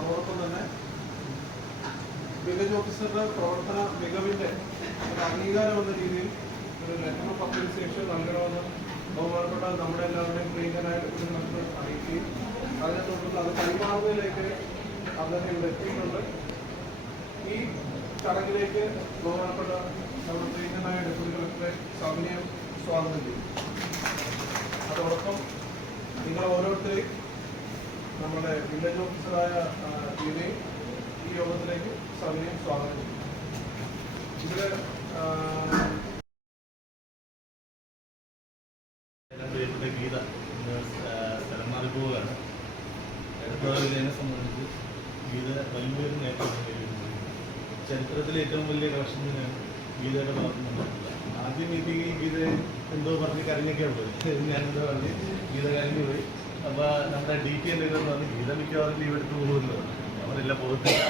അതോടൊപ്പം തന്നെ വില്ലേജ് ഓഫീസറുടെ പ്രവർത്തന മികവിൻ്റെ ഒരു അംഗീകാരം എന്ന രീതിയിൽ ഒരു ലെറ്റർ ഓഫ് അപ്രീസിയേഷൻ നൽകണമെന്ന് ബഹുമാനപ്പെട്ട നമ്മുടെ എല്ലാവരുടെയും പ്രിയങ്കനായ ഡെപ്യൂട്ടി അറിയിക്കുകയും അതിനെ തുടർന്ന് അത് കൈമാറുന്നതിലേക്ക് അദ്ദേഹം ഇവിടെ എത്തിയിട്ടുണ്ട്. ഈ ചടങ്ങിലേക്ക് ബഹുമാനപ്പെട്ട നമ്മുടെ പ്രിയങ്കനായ ഡെപ്യൂട്ടി കളക്ടറെ സവിനയം സ്വാഗതം ചെയ്യും. അതോടൊപ്പം നിങ്ങൾ ഓരോരുത്തരെയും നമ്മുടെ വില്ലേജ് ഓഫീസറായ ഗീതയും ഈ യോഗത്തിലേക്ക് സവിനയം സ്വാഗതം ചെയ്യും. ഇതില് ഗീത സ്ഥലം മാറി പോവുകയാണ്. എടത്വാവിനെ സംബന്ധിച്ച് ഗീത വലിയൊരു നേട്ടം ചരിത്രത്തിലെ ഏറ്റവും വലിയ കളക്ഷനാണ് ഗീതയുടെ ഭാഗത്തുനിന്നുണ്ടായിട്ടില്ല. ആദ്യം ഈ ഗീത എന്തോ പറഞ്ഞ് കരഞ്ഞൊക്കെയാണ് പോയി. ഞാനെന്തോ പറഞ്ഞ് ഗീത കരഞ്ഞു പോയി. അപ്പോൾ നമ്മുടെ DP എൻ്റെ ഇതെന്ന് പറഞ്ഞ് ഗീത മിക്കവാറും ലീവ് എടുത്ത് പോകുമെന്ന് പറഞ്ഞു. അവരെല്ലാം പോകത്തില്ല,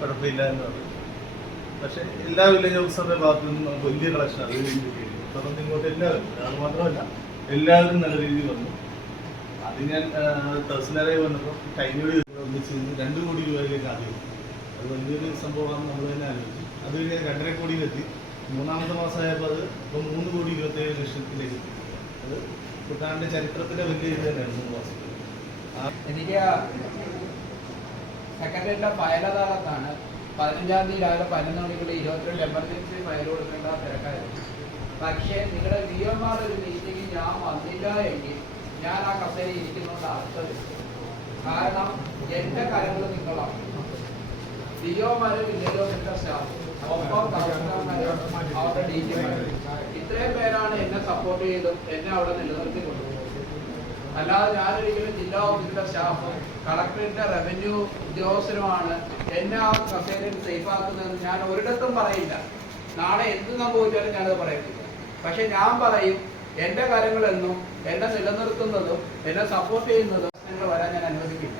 കുഴപ്പമില്ല എന്ന് പറഞ്ഞു. പക്ഷേ എല്ലാ വില്ലേജ് ഓഫീസറുടെ ഭാഗത്തു നിന്നും നമുക്ക് വലിയ കളക്ഷനാണ്. അത് തുടർന്ന് ഇങ്ങോട്ട് എല്ലാവരും, അത് മാത്രമല്ല എല്ലാവരും നല്ല രീതിയിൽ വന്നു. അത് ഞാൻ തഹസിൽദാരായി വന്നപ്പോൾ കഴിഞ്ഞോട് ഒന്നിച്ച് 2 കോടി രൂപയിലേക്ക് ആദ്യം അത് വലിയൊരു സംഭവമാണ്. നമ്മൾ തന്നെ ആലോചിച്ചു. അത് കഴിഞ്ഞ് 2.5 കോടിയിലെത്തി. 3ാമത്തെ മാസമായപ്പോൾ അത് ഇപ്പോൾ 3 കോടി 27 ലക്ഷത്തിലേക്ക് എത്തി. അത് കുട്ടാൻ്റെ ചരിത്രത്തിലെ വലിയ ഇത് തന്നെയാണ് 3 മാസം. എനിക്ക് സെക്രട്ടറിയുടെ ഫയലദാലത്താണ് 15-ാം തീയതി രാവിലെ 11 മണിക്കുള്ള 22 എമർജൻസി ഫയൽ കൊടുക്കേണ്ട തിരക്കായിരുന്നു. പക്ഷേ നിങ്ങളുടെ VOമാർ ഒരു മീറ്റിംഗിൽ ഞാൻ വന്നില്ല എങ്കിൽ ഞാൻ ആ കസേരയിൽ ഇരിക്കുന്നതുകൊണ്ട് അർത്ഥമില്ല. കാരണം എൻ്റെ കാര്യങ്ങൾ നിങ്ങളാണ്. VOമാര്, വില്ലേജ് ഓഫീസർ സ്റ്റാഫ്, ഒപ്പം അവരുടെ DGമാർ, ഇത്രയും പേരാണ് എന്നെ സപ്പോർട്ട് ചെയ്തും എന്നെ അവിടെ നിലനിർത്തി കൊണ്ടുപോകുന്നത്. അല്ലാതെ ഞാനൊരിക്കലും ജില്ലാ ഓഫീസിലെ സ്റ്റാഫും കളക്ടറിന്റെ റവന്യൂ ഉദ്യോഗസ്ഥരുമാണ് എന്നെ ആ കസേരയിൽ സേഫ് ആക്കുന്നതെന്ന് ഞാൻ ഒരിടത്തും പറയില്ല. നാളെ എന്ത് സംഭവിച്ചാലും ഞാനത് പറയത്തില്ല. പക്ഷെ ഞാൻ പറയും, എൻ്റെ കാര്യങ്ങളെന്നും എന്നെ നിലനിർത്തുന്നതും എന്നെ സപ്പോർട്ട് ചെയ്യുന്നതും നിങ്ങൾ വരാൻ ഞാൻ അനുവദിക്കില്ല.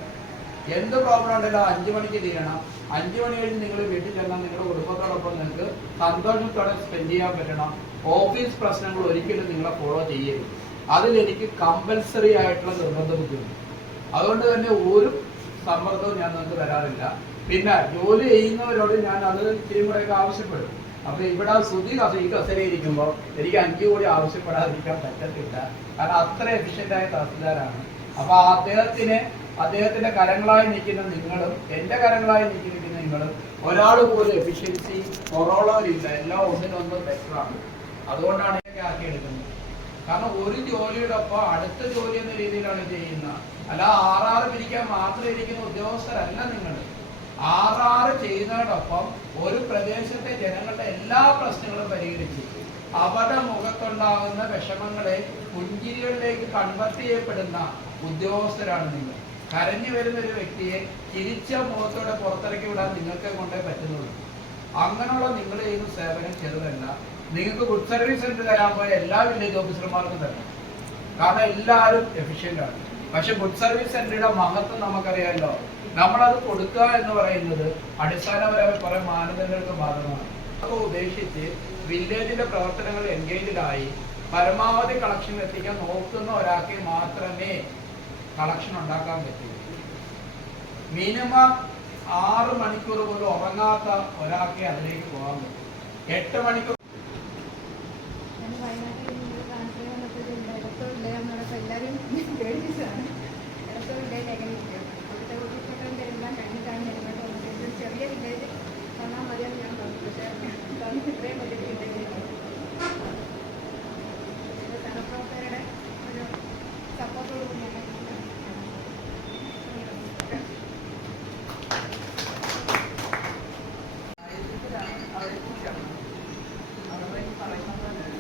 എന്ത് പ്രോബ്ലം ഉണ്ടല്ലോ 5 മണിക്ക് തീരണം. 5 മണി കഴിഞ്ഞ് നിങ്ങൾ വീട്ടിൽ ചെന്നാൽ നിങ്ങളുടെ കുടുംബത്തോടൊപ്പം നിങ്ങൾക്ക് സന്തോഷത്തോടെ സ്പെൻഡ് ചെയ്യാൻ പറ്റണം. ഓഫീസ് പ്രശ്നങ്ങൾ ഒരിക്കലും നിങ്ങളെ ഫോളോ ചെയ്യരുത്. അതിലെനിക്ക് കമ്പൽസറി ആയിട്ടുള്ള നിർബന്ധ ബുദ്ധിമുട്ട്. അതുകൊണ്ട് തന്നെ ഒരു സമ്മർദ്ദവും ഞാൻ നിങ്ങൾക്ക് തരാറില്ല. പിന്നെ ജോലി ചെയ്യുന്നവരോട് ഞാൻ അത് ഇച്ചിരി കൂടെയൊക്കെ ആവശ്യപ്പെടും. അപ്പൊ ഇവിടെ സുധി ഈ കസേരയിരിക്കുമ്പോൾ എനിക്ക് 5 കോടി ആവശ്യപ്പെടാതിരിക്കാൻ പറ്റത്തില്ല. കാരണം അത്ര എഫിഷ്യൻ്റായ തഹസിൽദാരാണ്. അപ്പൊ അദ്ദേഹത്തിന്റെ കരങ്ങളായി നിൽക്കുന്ന നിങ്ങളും എന്റെ കരങ്ങളായി നിൽക്കുന്ന നിങ്ങളും ഒരാൾ പോലും എഫിഷ്യൻസി കൊറോളയില്ല. എല്ലാം ഒന്നിനൊന്നും ബെറ്ററാണ്. അതുകൊണ്ടാണ് ഇതൊക്കെ ആക്കിയെടുക്കുന്നത്. കാരണം ഒരു ജോലിയുടെ ഒപ്പം അടുത്ത ജോലി എന്ന രീതിയിലാണ് ചെയ്യുന്നത്. അല്ല 6 പിരിക്കാൻ മാത്രം ഇരിക്കുന്ന ഉദ്യോഗസ്ഥരല്ല നിങ്ങൾ. 6 ചെയ്യുന്നതോടൊപ്പം ഒരു പ്രദേശത്തെ ജനങ്ങളുടെ എല്ലാ പ്രശ്നങ്ങളും പരിഹരിച്ച് അവരുടെ മുഖത്തുണ്ടാകുന്ന വിഷമങ്ങളെ പുഞ്ചിരികളിലേക്ക് കൺവെർട്ട് ചെയ്യപ്പെടുന്ന ഉദ്യോഗസ്ഥരാണ് നിങ്ങൾ. കരഞ്ഞു വരുന്ന ഒരു വ്യക്തിയെ ചിരിച്ച മുഖത്തോടെ പുറത്തിറക്കി വിടാൻ നിങ്ങൾക്ക് കൊണ്ടേ പറ്റുന്നുള്ളൂ. അങ്ങനെയുള്ള നിങ്ങൾ ചെയ്യുന്ന സേവനം ചെറുതല്ല. നിങ്ങൾക്ക് ഗുഡ് സർവീസ് സെന്റർ തരാൻ പോയ എല്ലാ വില്ലേജ് ഓഫീസർമാർക്കും തരണം. കാരണം എല്ലാവരും എഫിഷ്യൻ്റ് ആണ്. പക്ഷെ ഗുഡ് സർവീസ് സെന്ററുടെ മഹത്വം നമുക്കറിയാമല്ലോ. നമ്മളത് കൊടുക്കുക എന്ന് പറയുന്നത് അടിസ്ഥാനപരമായ കുറെ മാനദണ്ഡങ്ങൾക്ക് ബാധകമാണ്. അപ്പോൾ ഉദ്ദേശിച്ച് വില്ലേജിന്റെ പ്രവർത്തനങ്ങൾ എൻഗേജിലായി പരമാവധി കളക്ഷൻ എത്തിക്കാൻ നോക്കുന്ന ഒരാൾക്ക് മാത്രമേ കളക്ഷൻ ഉണ്ടാക്കാൻ പറ്റൂ. മിനിമം 6 മണിക്കൂർ പോലും ഉറങ്ങാത്ത ഒരാൾക്ക് അതിലേക്ക് പോകാൻ പറ്റും. 8 മണിക്കൂർ ചെറിയ വില്ലേജ് വന്നാൽ മതിയെന്ന് ഞാൻ പറഞ്ഞു. പക്ഷേ ഇത്രയും വലിയ വില്ലേജ് സഹപ്രവർത്തകരുടെ ഒരു സപ്പോർട്ടോടുകൂടി ഞങ്ങൾ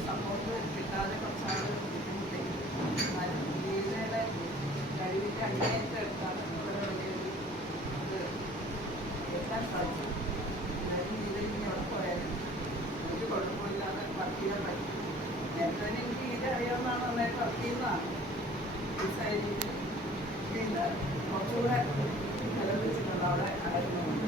സപ്പോർട്ട് കിട്ടാതെ കുറച്ചാൾ ബുദ്ധിമുട്ടി. ഗീതയുടെ കഴിവിൻ്റെ അങ്ങേയറ്റം എടുത്താണ് എത്താൻ സാധിച്ചു. എന്നാലും ഗീതയിൽ എവിടെ പോയാലും ഒരു കുഴപ്പമില്ലാതെ വർക്ക് ചെയ്യാൻ പറ്റും. നേരത്തെ എനിക്ക് ഗീത അറിയാവുന്നതാണ്, നന്നായിട്ട് വർക്ക് ചെയ്യുന്നതാണ്. ഈ സൈഡിൽ ഗീത കുറച്ചുകൂടെ നിലനിൽച്ചിട്ടുണ്ട് അവിടെ ആയിരുന്നു.